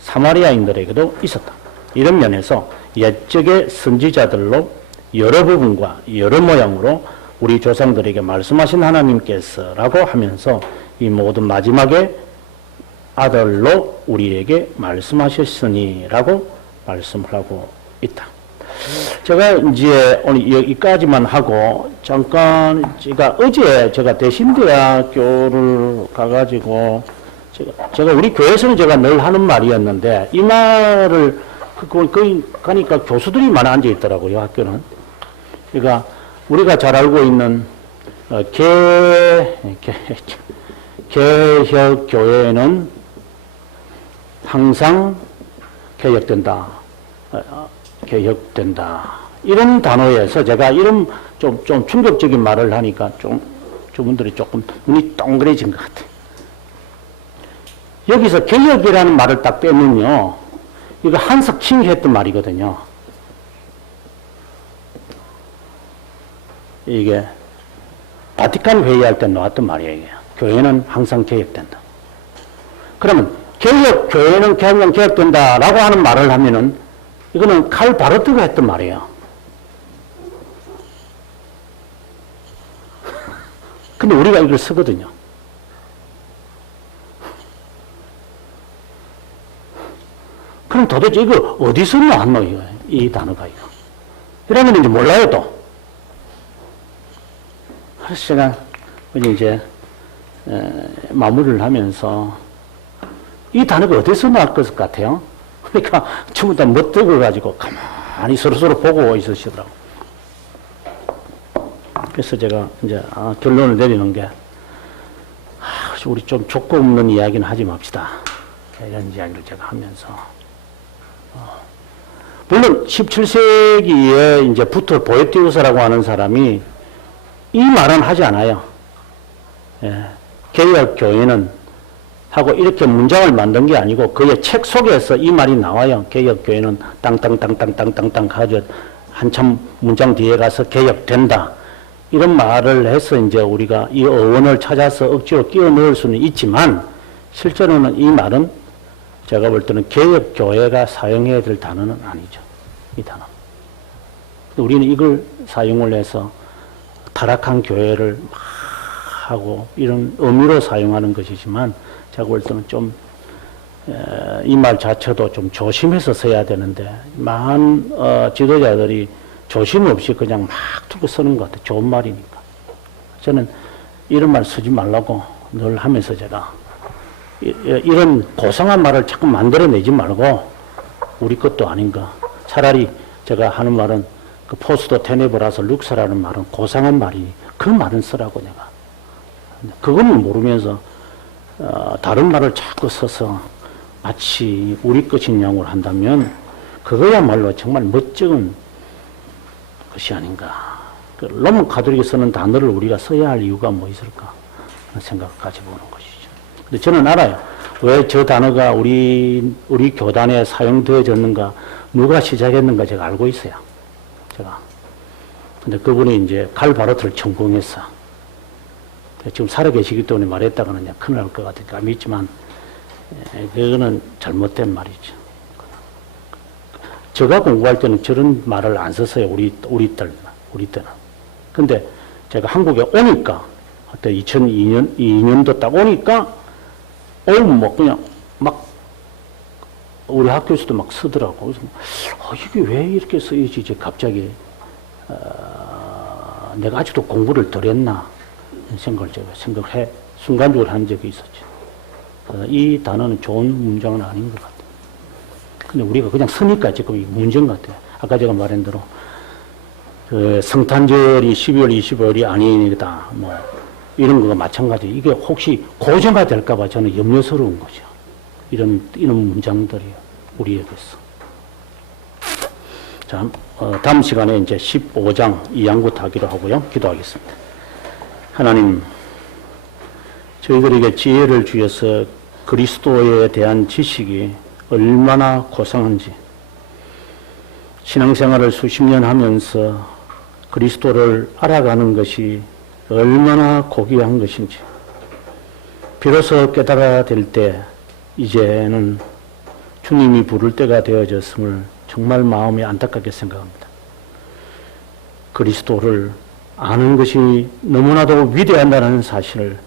사마리아인들에게도 있었다. 이런 면에서 옛적의 선지자들로 여러 부분과 여러 모양으로 우리 조상들에게 말씀하신 하나님께서라고 하면서 이 모든 마지막에 아들로 우리에게 말씀하셨으니라고 말씀을 하고 있다. 제가 이제 오늘 여기까지만 하고 잠깐 어제 제가 대신대학교를 가가지고 제가 우리 교회에서는 제가 늘 하는 말이었는데 이 말을 거기 가니까 교수들이 많이 앉아 있더라고요. 학교는. 그러니까 우리가 잘 알고 있는 개혁교회는 항상 개혁된다. 개혁된다. 이런 단어에서 제가 이런 좀 충격적인 말을 하니까 저분들이 조금 눈이 동그래진 것 같아요. 여기서 개혁이라는 말을 딱 빼면요. 이거 한석칭이 했던 말이거든요. 이게 바티칸 회의할 때 나왔던 말이에요. 이게. 교회는 항상 개혁된다. 그러면 교회는 항상 개혁된다라고 하는 말을 하면은 이거는 칼 바로트가 했던 말이에요. 근데 우리가 이걸 쓰거든요. 그럼 도대체 이거 어디서 나왔노, 이거? 이 단어가, 이거. 이러면 이제 몰라요, 또. 그래서 제가 이제 마무리를 하면서 이 단어가 어디서 나올 것 같아요? 그러니까 전부 다 멋들어가지고 가만히 서로서로 보고 있으시더라고. 그래서 제가 이제 결론을 내리는 게 우리 좀 족구 없는 이야기는 하지 맙시다. 이런 이야기를 제가 하면서 물론 17세기에 이제 부터 보에티우스라고 하는 사람이 이 말은 하지 않아요. 예, 개혁교회는 하고 이렇게 문장을 만든 게 아니고 그의 책 속에서 이 말이 나와요. 개혁교회는 땅땅땅땅땅땅땅 가져 한참 문장 뒤에 가서 개혁된다. 이런 말을 해서 이제 우리가 이 어원을 찾아서 억지로 끼워 넣을 수는 있지만 실제로는 이 말은 제가 볼 때는 개혁교회가 사용해야 될 단어는 아니죠. 이 단어. 우리는 이걸 사용을 해서 타락한 교회를 막 하고 이런 의미로 사용하는 것이지만 제가 볼 때는 좀 이 말 자체도 좀 조심해서 써야 되는데 많은 지도자들이 조심 없이 그냥 막 두고 쓰는 것 같아요. 좋은 말이니까. 저는 이런 말 쓰지 말라고 늘 하면서 제가 이런 고상한 말을 자꾸 만들어내지 말고 우리 것도 아닌가. 차라리 제가 하는 말은 그 포스도 테네브라서 룩사라는 말은 고상한 말이니 그 말은 쓰라고 내가. 그거는 모르면서 다른 말을 자꾸 써서 마치 우리 것인 양으로 한다면 그거야말로 정말 멋쩍은 것이 아닌가. 그 로만 가톨릭이 쓰는 단어를 우리가 써야 할 이유가 뭐 있을까 하는 생각을 가져보는 것이죠. 근데 저는 알아요. 왜 저 단어가 우리 교단에 사용되어졌는가, 누가 시작했는가 제가 알고 있어요. 제가. 근데 그분이 이제 칼 바로트를 전공했어. 지금 살아계시기 때문에 말했다가는 그냥 큰일 날 것 같으니까 믿지만, 그거는 잘못된 말이죠. 제가 공부할 때는 저런 말을 안 썼어요. 우리 때는. 근데 제가 한국에 오니까, 그때 2년도 딱 오니까, 뭐 그냥 막, 우리 학교에서도 막 쓰더라고. 그래서, 이게 왜 이렇게 쓰이지? 이제 갑자기, 내가 아직도 공부를 덜 했나? 생각을 제가 순간적으로 한 적이 있었죠. 이 단어는 좋은 문장은 아닌 것 같아요. 근데 우리가 그냥 쓰니까 지금 이 문제인 것 같아요. 아까 제가 말한 대로, 성탄절이 12월 25일이 아니다. 뭐, 이런 거가 마찬가지. 이게 혹시 고정화 될까봐 저는 염려스러운 거죠. 이런 문장들이 우리에게서. 자, 다음 시간에 이제 15장 2항부터 하기로 하고요. 기도하겠습니다. 하나님, 저희들에게 지혜를 주셔서 그리스도에 대한 지식이 얼마나 고상한지, 신앙생활을 수십 년 하면서 그리스도를 알아가는 것이 얼마나 고귀한 것인지, 비로소 깨달아야 될 때 이제는 주님이 부를 때가 되어졌음을 정말 마음이 안타깝게 생각합니다. 그리스도를 아는 것이 너무나도 위대하다는 사실을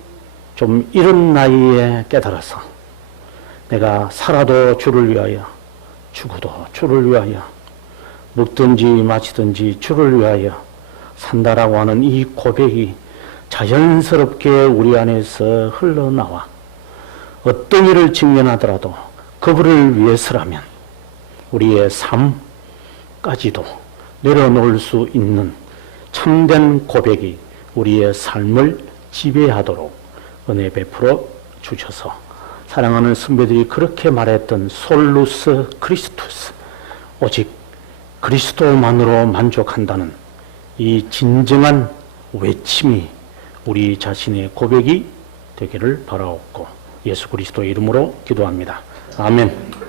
좀 이른 나이에 깨달아서 내가 살아도 주를 위하여, 죽어도 주를 위하여, 먹든지 마시든지 주를 위하여 산다라고 하는 이 고백이 자연스럽게 우리 안에서 흘러나와 어떤 일을 직면하더라도 그분을 위해서라면 우리의 삶까지도 내려놓을 수 있는 참된 고백이 우리의 삶을 지배하도록 은혜 베풀어 주셔서 사랑하는 선배들이 그렇게 말했던 솔루스 크리스투스, 오직 그리스도만으로 만족한다는 이 진정한 외침이 우리 자신의 고백이 되기를 바라옵고 예수 그리스도의 이름으로 기도합니다. 아멘.